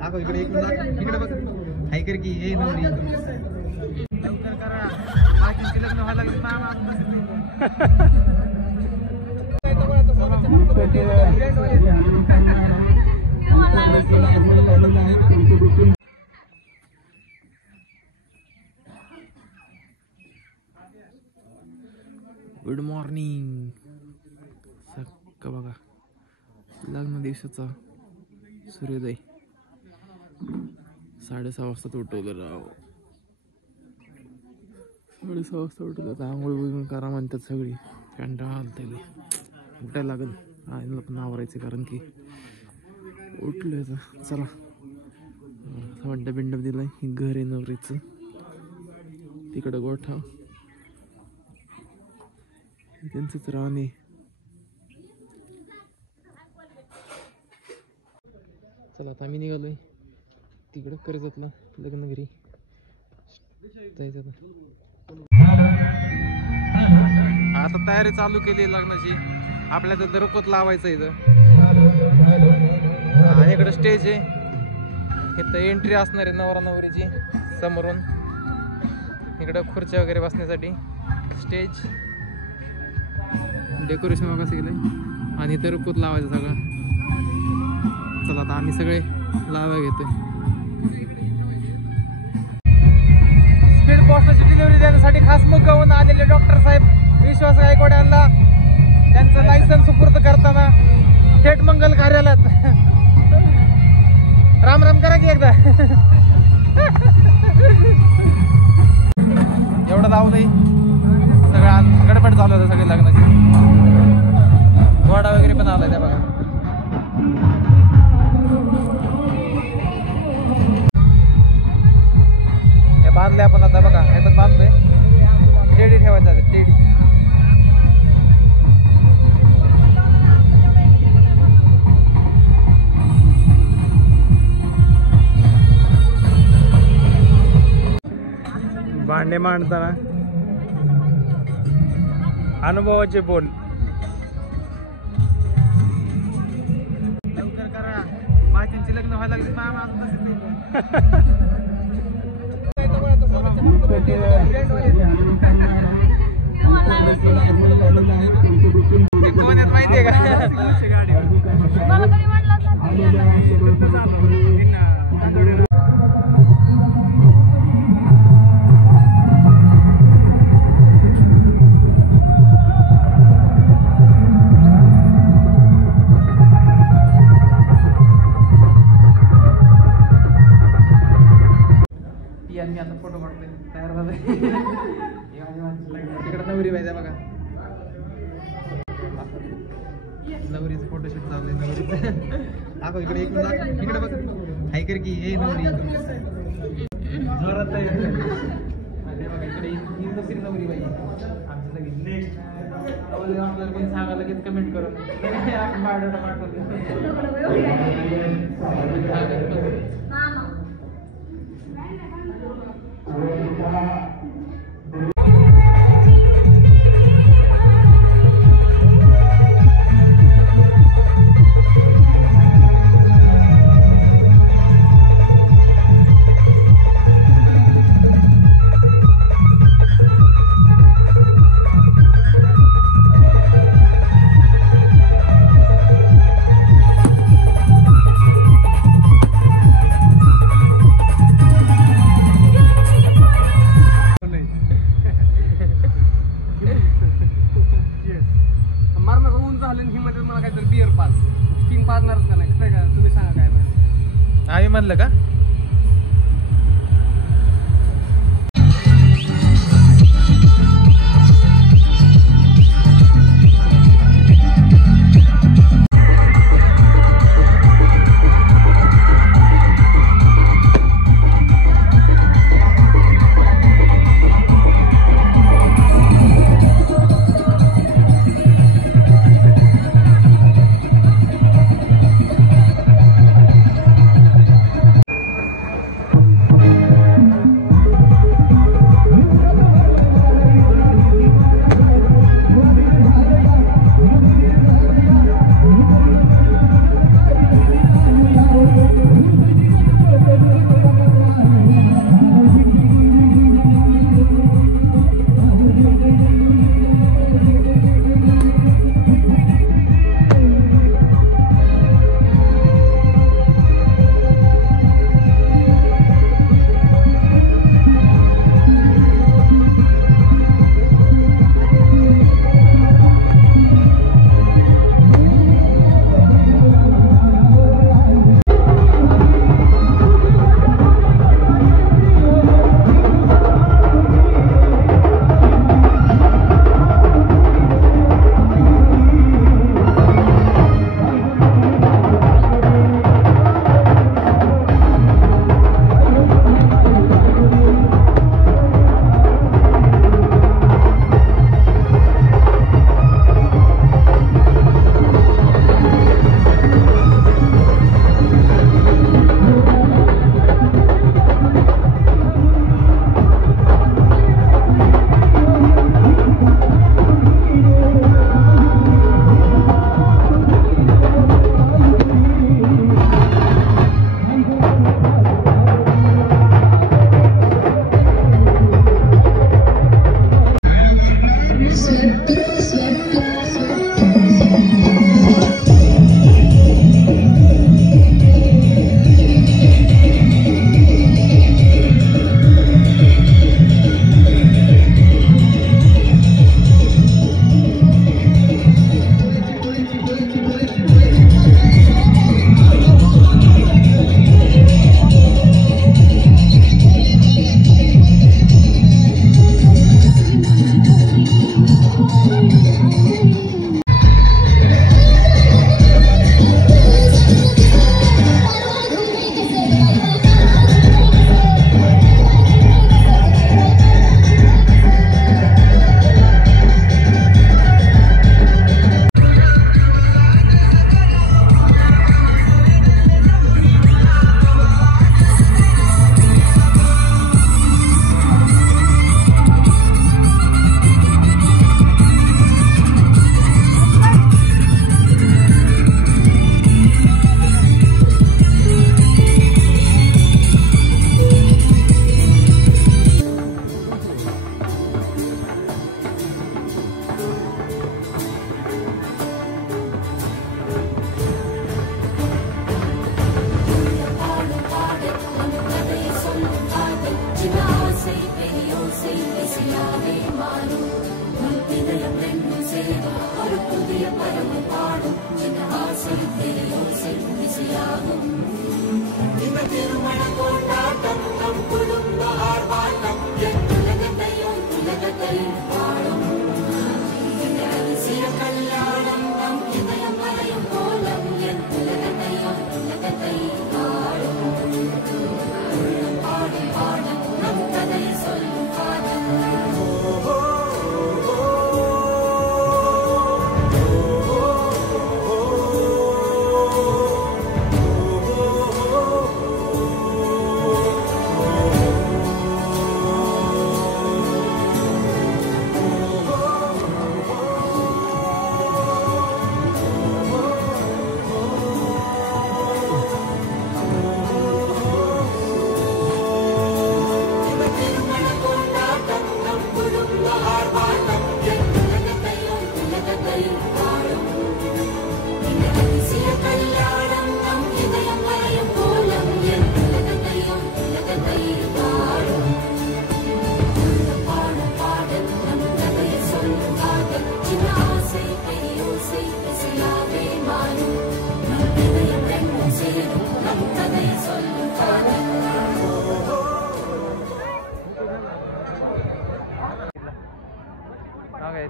दाखव इकडे, इकडे बघ. हायकर की हे नवरी लवकर करा, बाकीचे लग्न व्हायला लागले. Good morning. सकाळ बघा, लग्न दिवसाचा सूर्योदय. 6:30 वाजता उठवलं राव. 6:30 वाजता उठवलं. आंघोळ बिंघोळ करा म्हणतात सगळी. कंटाळा आलता उठायला लागेल. आईला पण आवरायचं कारण की उठलोय आता. चला मंडप बिंडप दिलाय. हे घर आहे नवरीचं. तिकडं गोठा, त्यांचंच राहणे. चला आता आम्ही निघालोय तिकडं कर्जतला लग्न घरी जायचं. आता तयारी चालू केली लग्नाची. आपल्या तर दरकोत लावायचं इथं. आणि इकडं स्टेज आहे. इथं एंट्री असणार आहे नवरा नवरीची समोरून. इकडं खुर्च्या वगैरे बसण्यासाठी स्टेज. डेकोरेशन वगैरे कसं केलंय. आणि इथं रुकूत लावायचं सगळं. चला आता आम्ही सगळे लावा घेतोय. स्पीड पोस्टची डिलिव्हरी देण्यासाठी खास मुंबईहून आलेले डॉक्टर साहेब विश्वास गायकवाड यांना त्यांचं लायसन्स सुपूर्द करताना थेट मंगल कार्यालयात. राम राम करा की एकदा. एवढं धावलंय सगळं. गडबड चालू होतं सगळे लग्नाची. घोडा वगैरे पण आलाय त्या बघा. हे बांधले आपण आता बघा. ह्याच्यात बांधलोय. टेडी ठेवायचा टेडी. भांडे मांडताना अनुभवाचे बोल. लवकर करा, बाकीचे लग्न व्हायला लागले. कोण आहेत माहितीये का? मी आता फोटो काढतोय. तयार झालाय. तिकडे नवरी पाहिजे बघा. नवरीचं फोटोशूट चाललंय. नवरीचं दाखव इकडे, इकडे बघ. हायकर की हे नवरी जोरात तयार. इकडे ही दुसरी नवरी पाहिजे आमची सगळी. आपल्याला कोणी सांगा लगेच कमेंट करून आपण बायोडाटा पाठवतो. आम्ही म्हणलं का?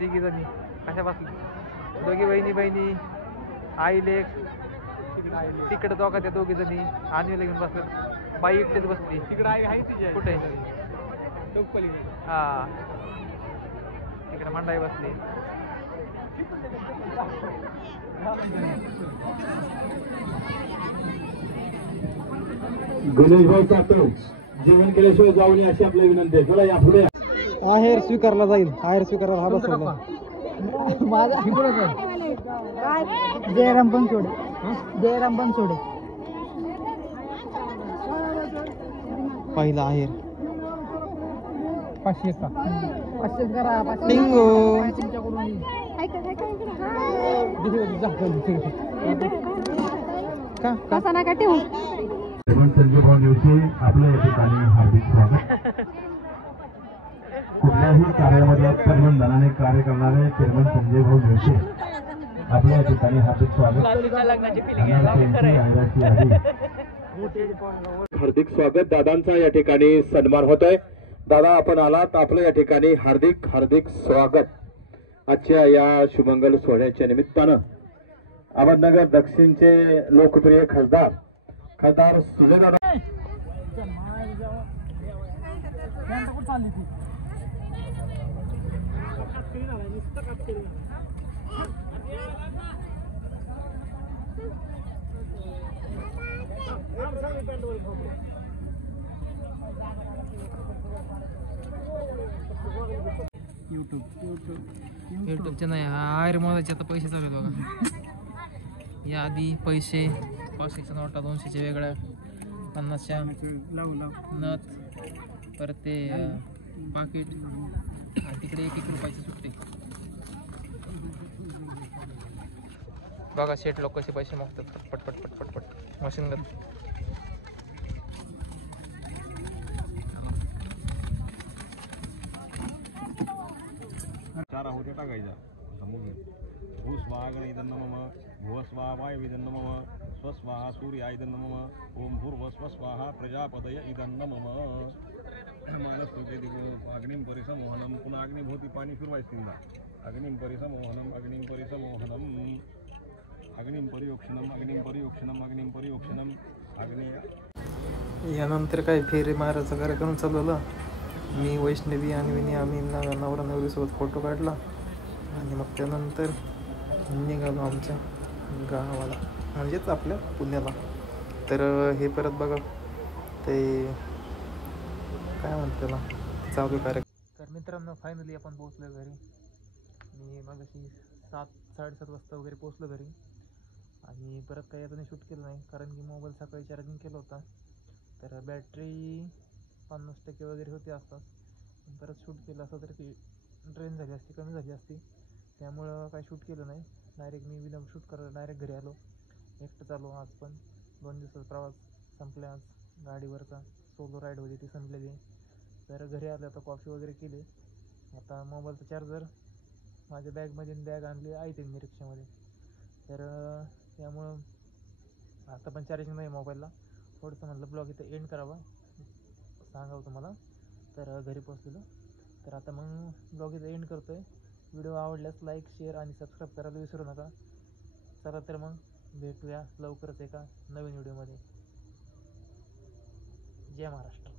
तिघी जणी कशा बसली दोघी बहिणी आई लेक तिकडे दोघा त्या दोघी जणी आणवीला घेऊन बसल्यात बाई एकटीच बसली तिकडे आई आहे तिच्या कुठे हा तिकडे मंडाई बसली गणेश भाऊ सातव जेवण केल्याशिवाय जाऊ नये अशी आपली विनंती आहे. चला या पुढे आहेर स्वीकारला जाईल आहेर स्वीकारायला हा बसवला माझा जयराम बनसोडे जयराम बनसोडे पहिला आहेर 500 का 500 करा 500 टिंगो तुमच्याकडून का कसा नका ठेवू संजय भाऊ नेवसे आपल्या या ठिकाणी हार्दिक स्वागत. कुठल्याही कार्यामध्ये तनमनधनाने कार्य करणारे चेअरमन संजय भाऊ नेवसे आपल्या या ठिकाणी हार्दिक स्वागत. हार्दिक स्वागत. दादांचा या ठिकाणी सन्मान होतोय. दादा आपण आलात आपलं या ठिकाणी हार्दिक हार्दिक स्वागत. आजच्या या शुभमंगल सोहळ्याच्या निमित्तानं अहमदनगर दक्षिणचे लोकप्रिय खासदार सुजयदादा युट्यूबचे नाही आयर मोजायचे आता पैसे चालू आहेत बघा या आधी पैसे 500च्या नोटा 200च्या वेगळ्या 50च्या नथ परत ते पाकिट आणि तिकडे 1-1 रुपयाचे सुट्टे बघा शेट लोक कसे पैसे मागतात पटपट पटपट पट मशीन गत चारा होते टाकायचा भू स्वाहा इदन्न मम भुव स्वाहा वायविदन्न मम स्वस्वाहा सूर्या इदन्न मम ओम भूर्भस्व स्वाहा प्रजापदय इदन्न मम मानस्तुते अग्निम परिसमोहनम पुन्हा अग्निभोवती पाणी फिरवायचं तिला अग्निम परिसमोहनम अग्निम परिसमोहनम अग्निम परियोक्षणम अग्नि यानंतर काय फेरी मारायचा कार्यक्रम चालवला. मी वैष्णवी आणि विनी आम्ही नवरा नवरीसोबत फोटो काढला आणि मग त्यानंतर निघालो आमच्या गावाला म्हणजेच आपल्या पुण्याला. तर हे परत बघा ते काय म्हणतात त्याला चालू कार्यक्रम. तर मित्रांनो फायनली आपण पोहोचलो घरी. मी मग अशी 7-7:30 वाजता वगैरे पोहोचलो घरी आणि परत काही आता शूट केलं नाही कारण की मोबाईल सकाळी चार्जिंग केलं होता तर बॅटरी 50% वगैरे होते असतात. परत शूट केलं असतं तर ती ड्रेन झाली असती कमी झाली असती त्यामुळं काही शूट केलं नाही. डायरेक्ट मी विदाऊट शूट करायला डायरेक्ट घरी आलो. एकटंच आलो. आज पण 2 दिवसाचा प्रवास संपला. आज गाडीवरचा सोलो राईड होती ती संपलेली. तर घरी आलो आता कॉफी वगैरे केली. आता मोबाईलचा चार्जर माझ्या बॅगमध्ये बॅग आणली आहे ते रिक्षामध्ये तर त्यामुळं आता पण चार्जिंग नाही मोबाईलला. थोडंसं म्हटलं ब्लॉग इथं एंड करावा, सांगावं तुम्हाला. तर घरी पोचलेलो. तर आता मग ब्लॉग इथं एंड करतो आहे. व्हिडिओ आवडल्यास लाईक, शेअर आणि सबस्क्राईब करायला विसरू नका. चला तर मग भेटूया लवकरच एका नवीन व्हिडिओमध्ये. जय महाराष्ट्र.